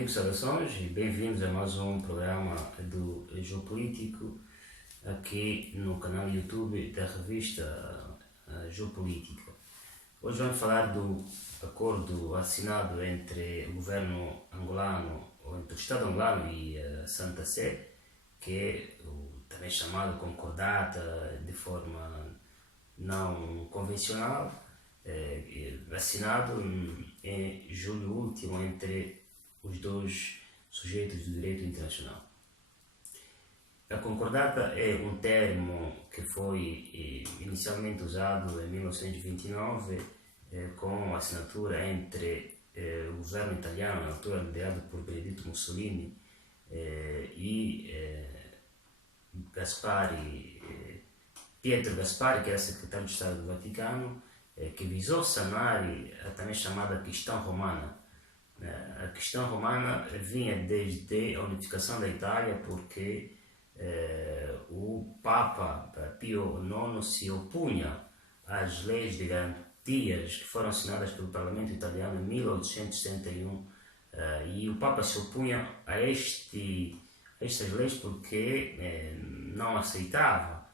amigos, saudações e bem-vindos a mais um programa do Geopolítico aqui no canal YouTube da revista Geopolítica. Hoje vamos falar do acordo assinado entre o governo angolano, ou entre o Estado angolano e a Santa Sé, que é também chamado concordata de forma não convencional, assinado em julho último entre os dois sujeitos do direito internacional. A concordata é um termo que foi inicialmente usado em 1929 com a assinatura entre o governo italiano, na altura liderado por Benedetto Mussolini, e Pietro Gasparri, que era secretário de Estado do Vaticano, que visou sanar a também chamada questão romana. A questão romana vinha desde a unificação da Itália, porque o Papa Pio IX se opunha às leis de garantias que foram assinadas pelo Parlamento italiano em 1871, e o Papa se opunha a estas leis porque não aceitava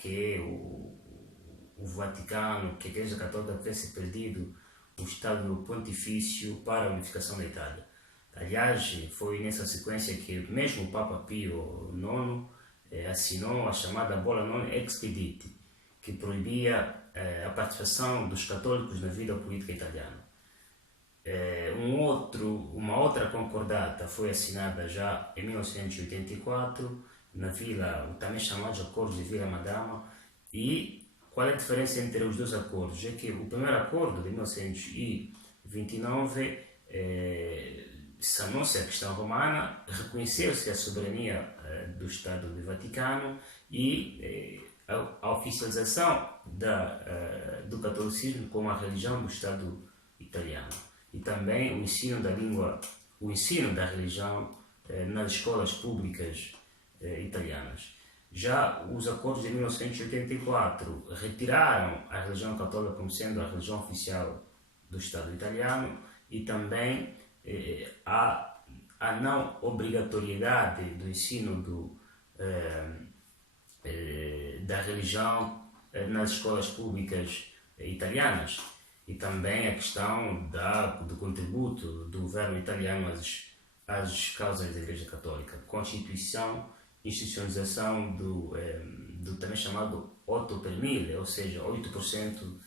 que o Vaticano, que a Igreja Católica tivesse perdido o Estado Pontifício para a unificação da Itália. Aliás, foi nessa sequência que mesmo o Papa Pio IX assinou a chamada Bulla Non Expedite, que proibia a participação dos católicos na vida política italiana. Uma outra concordata foi assinada já em 1984, na vila, o também chamado Acordo de Vila Madama. E qual é a diferença entre os dois acordos? É que o primeiro acordo, de 1929, sanou-se a questão romana, reconheceu-se a soberania do Estado do Vaticano e a oficialização do catolicismo como a religião do Estado italiano. E também o ensino da língua, o ensino da religião nas escolas públicas italianas. Já os acordos de 1984 retiraram a religião católica como sendo a religião oficial do Estado italiano e também a não obrigatoriedade do ensino da religião nas escolas públicas italianas, e também a questão do contributo do governo italiano às causas da Igreja Católica, Constituição, institucionalização do também chamado 8 per mille, ou seja, 8%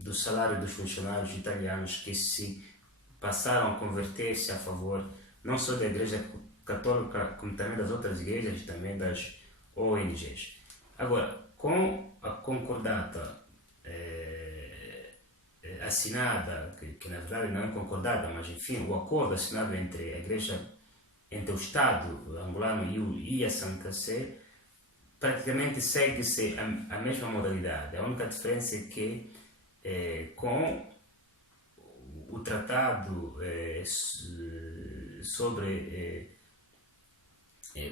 do salário dos funcionários italianos, que se passaram a converter-se a favor não só da Igreja Católica, como também das outras igrejas e também das ONGs. Agora, com a concordata assinada, que na verdade não é concordata, mas enfim, o acordo assinado entre a Igreja, entre o Estado angolano e a Santa Sé, praticamente segue-se a mesma modalidade. A única diferença é que com o tratado sobre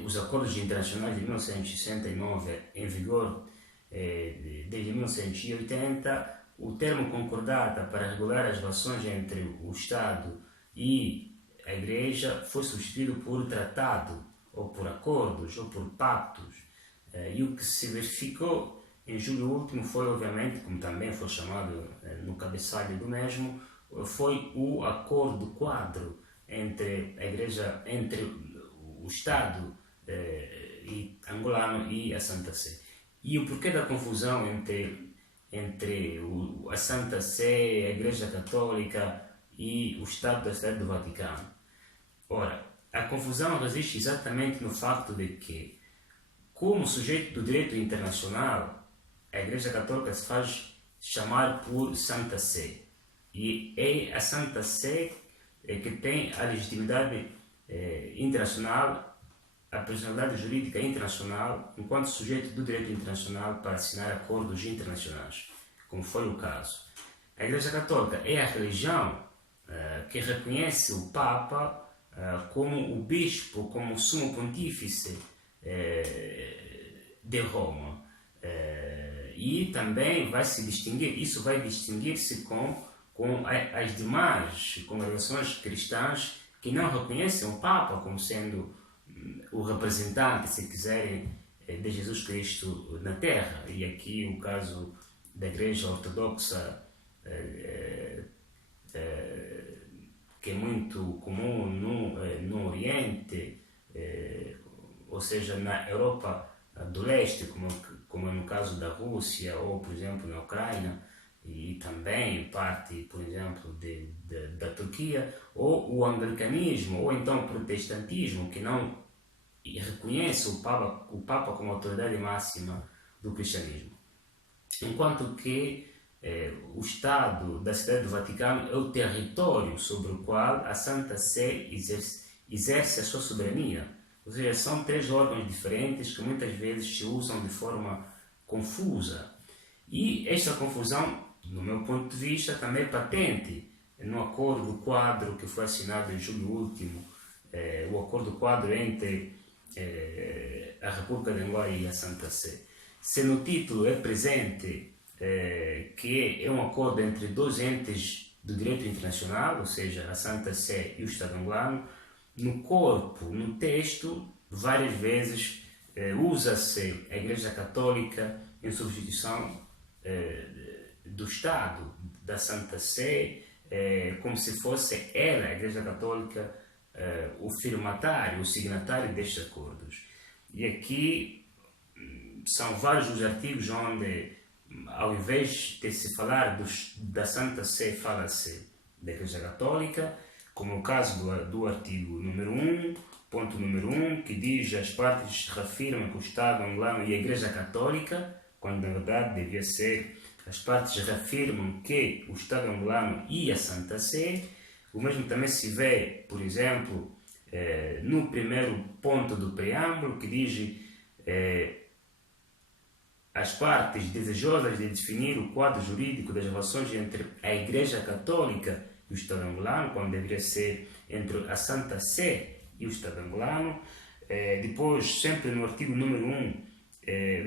os acordos internacionais de 1969 em vigor desde 1980, o termo concordata para regular as relações entre o Estado e a Igreja foi substituído por tratado, ou por acordos, ou por pactos. E o que se verificou em julho último foi, obviamente, como também foi chamado no cabeçalho do mesmo, foi o acordo quadro entre a Igreja, entre o Estado angolano e a Santa Sé. E o porquê da confusão entre a Santa Sé, a Igreja Católica e o Estado da Cidade do Vaticano? Ora, a confusão resiste exatamente no facto de que, como sujeito do direito internacional, a Igreja Católica se faz chamar por Santa Sé. E é a Santa Sé que tem a legitimidade internacional, a personalidade jurídica internacional, enquanto sujeito do direito internacional para assinar acordos internacionais, como foi o caso. A Igreja Católica é a religião que reconhece o Papa como o bispo, como o sumo pontífice de Roma. E também vai se distinguir, isso vai distinguir-se com as demais congregações cristãs que não reconhecem o Papa como sendo o representante, se quiserem, de Jesus Cristo na Terra. E aqui o caso da Igreja Ortodoxa, que é muito comum no Oriente, ou seja, na Europa do Leste, como é no caso da Rússia ou, por exemplo, na Ucrânia, e também parte, por exemplo, da Turquia, ou o anglicanismo, ou então o protestantismo, que não reconhece o Papa como autoridade máxima do cristianismo. Enquanto que o Estado da Cidade do Vaticano é o território sobre o qual a Santa Sé exerce a sua soberania. Ou seja, são três órgãos diferentes que muitas vezes se usam de forma confusa. E esta confusão, no meu ponto de vista, também é patente no acordo quadro que foi assinado em julho último, o acordo quadro entre a República de Angola e a Santa Sé. Se no título é presente que é um acordo entre dois entes do direito internacional, ou seja, a Santa Sé e o Estado angolano, no corpo, no texto, várias vezes usa-se a Igreja Católica em substituição do Estado, da Santa Sé, como se fosse ela, a Igreja Católica, o firmatário, o signatário destes acordos. E aqui são vários os artigos onde, ao invés de se falar da Santa Sé, fala-se da Igreja Católica, como o caso do artigo número 1, ponto número 1, que diz as partes reafirmam que o Estado angolano e a Igreja Católica, quando na verdade devia ser as partes reafirmam que o Estado angolano e a Santa Sé. O mesmo também se vê, por exemplo, no primeiro ponto do preâmbulo, que diz as partes desejosas de definir o quadro jurídico das relações entre a Igreja Católica e o Estado angolano, quando deveria ser entre a Santa Sé e o Estado angolano. Depois, sempre no artigo número 1,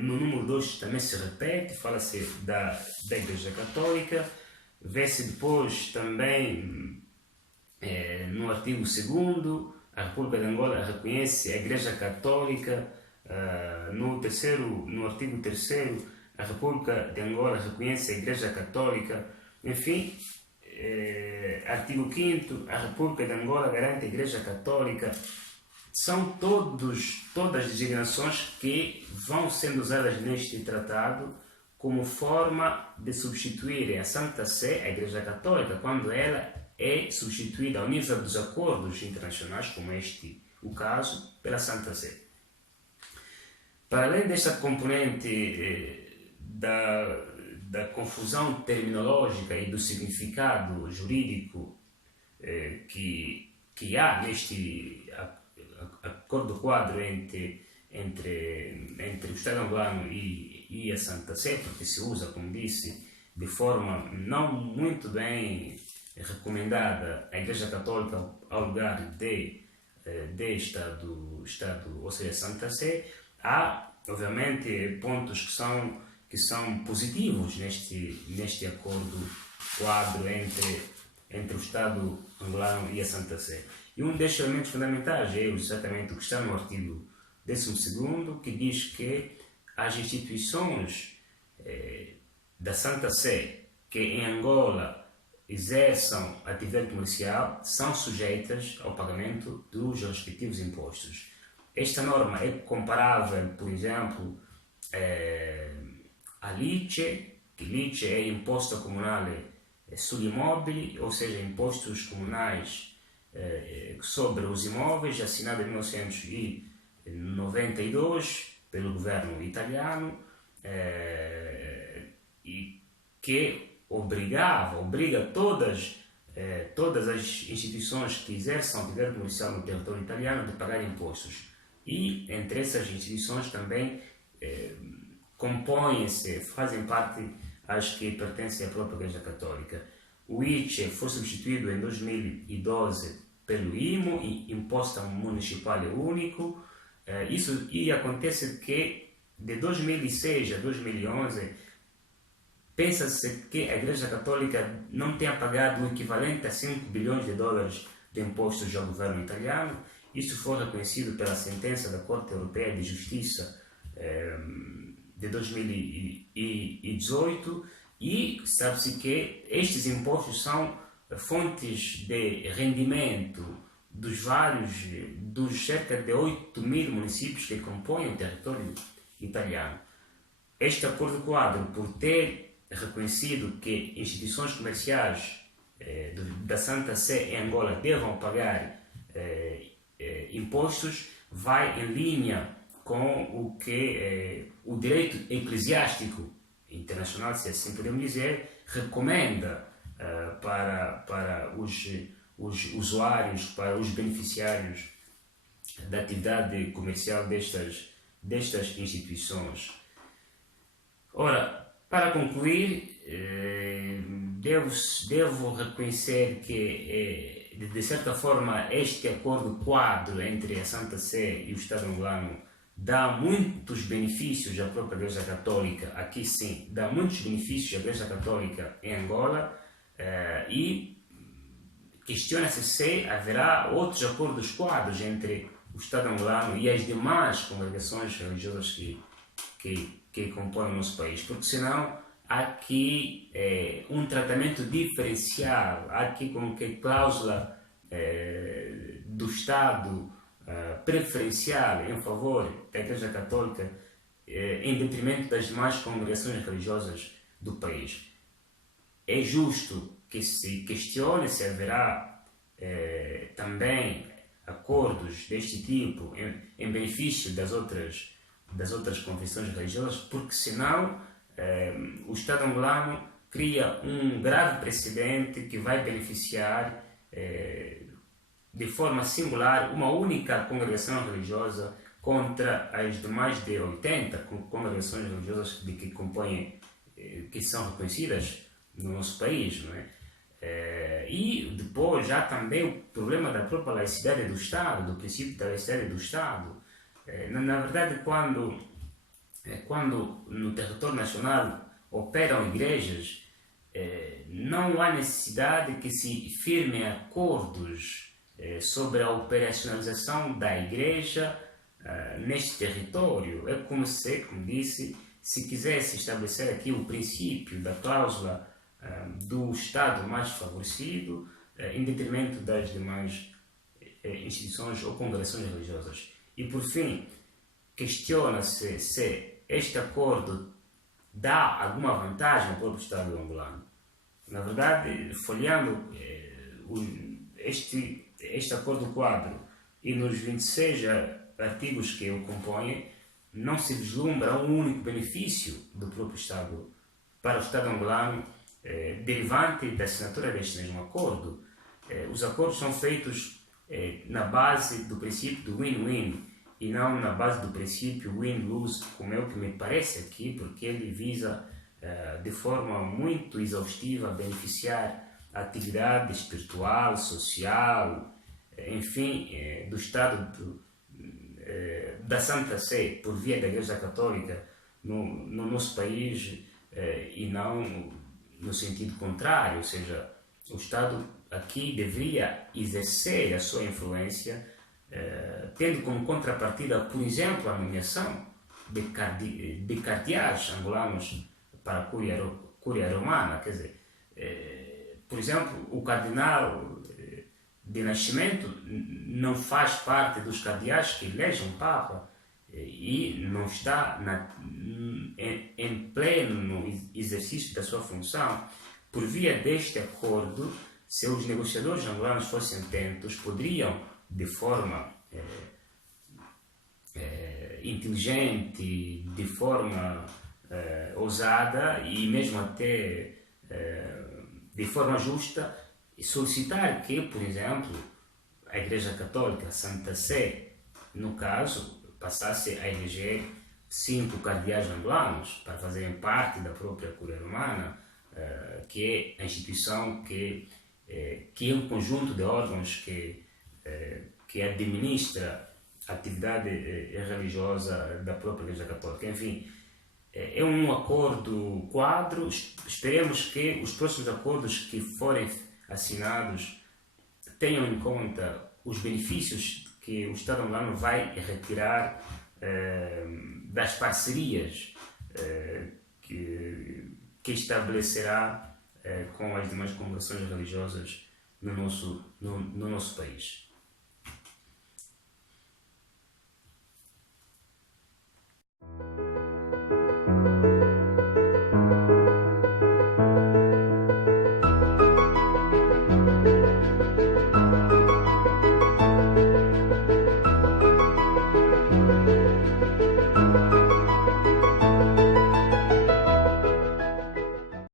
no número 2 também se repete, fala-se da Igreja Católica. Vê-se depois também no artigo 2º, a República de Angola reconhece a Igreja Católica. No artigo 3º, a República de Angola reconhece a Igreja Católica. Enfim, artigo 5º, a República de Angola garante a Igreja Católica. São todas as designações que vão sendo usadas neste tratado como forma de substituir a Santa Sé, a Igreja Católica, quando ela é substituída ao nível dos acordos internacionais, como o caso, pela Santa Sé. Para além desta componente da confusão terminológica e do significado jurídico que há neste acordo quadro entre o Estado angolano e a Santa Sé, porque se usa, como disse, de forma não muito bem recomendada a Igreja Católica ao lugar de Estado, ou seja, Santa Sé. Há, obviamente, pontos que são positivos neste acordo quadro entre o Estado angolano e a Santa Sé. E um destes elementos fundamentais é exatamente o que está no artigo 12º, que diz que as instituições da Santa Sé que em Angola exerçam atividade comercial são sujeitas ao pagamento dos respectivos impostos. Esta norma é comparável, por exemplo, a LICE, que LICE é Imposto Comunale sugli Immobili, ou seja, impostos comunais sobre os imóveis, assinado em 1992 pelo governo italiano, e que obriga todas as instituições que exerçam atividade comercial no território italiano de pagar impostos. E entre essas instituições também fazem parte as que pertencem à própria Igreja Católica. O ICE foi substituído em 2012 pelo IMO, Imposto Municipal Único. E acontece que de 2006 a 2011 pensa-se que a Igreja Católica não tenha pagado o equivalente a 5 bilhões de dólares de impostos ao governo italiano. Isso foi reconhecido pela sentença da Corte Europeia de Justiça de 2018 e sabe-se que estes impostos são fontes de rendimento dos cerca de 8.000 municípios que compõem o território italiano. Este acordo quadro, por ter reconhecido que instituições comerciais da Santa Sé em Angola devam pagar impostos, vai em linha com o que o direito eclesiástico internacional, se assim podemos dizer, recomenda para os usuários, para os beneficiários da atividade comercial destas instituições. Ora, para concluir, devo reconhecer que, de certa forma, este acordo quadro entre a Santa Sé e o Estado angolano dá muitos benefícios à própria Igreja Católica, aqui sim, dá muitos benefícios à Igreja Católica em Angola, e questiona-se se haverá outros acordos quadros entre o Estado angolano e as demais congregações religiosas que compõem o nosso país, porque senão há aqui um tratamento diferencial, há aqui como que cláusula do Estado preferencial em favor da Igreja Católica em detrimento das demais congregações religiosas do país. É justo que se questione se haverá também acordos deste tipo em benefício das outras confissões religiosas, porque senão o Estado angolano cria um grave precedente que vai beneficiar de forma singular uma única congregação religiosa contra as demais de 80 congregações religiosas que compõem, que são reconhecidas no nosso país, não é? E depois há também o problema da própria laicidade do Estado, do princípio da laicidade do Estado. Na verdade, quando no território nacional operam igrejas, não há necessidade que se firmem acordos sobre a operacionalização da igreja neste território. É como disse, se quisesse estabelecer aqui o princípio da cláusula do Estado mais favorecido em detrimento das demais instituições ou congregações religiosas. E por fim, questiona-se se este acordo dá alguma vantagem ao próprio Estado angolano. Na verdade, folheando este acordo quadro e nos 26 artigos que o compõem, não se vislumbra um único benefício do próprio Estado para o Estado angolano derivante da assinatura deste mesmo acordo. Os acordos são feitos na base do princípio do win-win e não na base do princípio win-lose, como é o que me parece aqui, porque ele visa de forma muito exaustiva beneficiar a atividade espiritual, social, enfim, do Estado da Santa Sé por via da Igreja Católica no nosso país e não no sentido contrário, ou seja, o Estado aqui deveria exercer a sua influência tendo como contrapartida, por exemplo, a nomeação de cardeais angolanos para a Cúria Romana. Quer dizer, por exemplo, o cardeal de nascimento não faz parte dos cardeais que elegem o Papa e não está em pleno exercício da sua função. Por via deste acordo, se os negociadores angolanos fossem atentos, poderiam, de forma inteligente, de forma ousada e mesmo até de forma justa, solicitar que, por exemplo, a Igreja Católica, Santa Sé, no caso, passasse a eleger 5 cardeais angolanos para fazerem parte da própria Cúria Romana, que é a instituição que é um conjunto de órgãos que administra a atividade religiosa da própria Igreja Católica. Enfim, é um acordo quadro. Esperemos que os próximos acordos que forem assinados tenham em conta os benefícios que o Estado angolano vai retirar das parcerias que estabelecerá com as demais congregações religiosas no nosso país.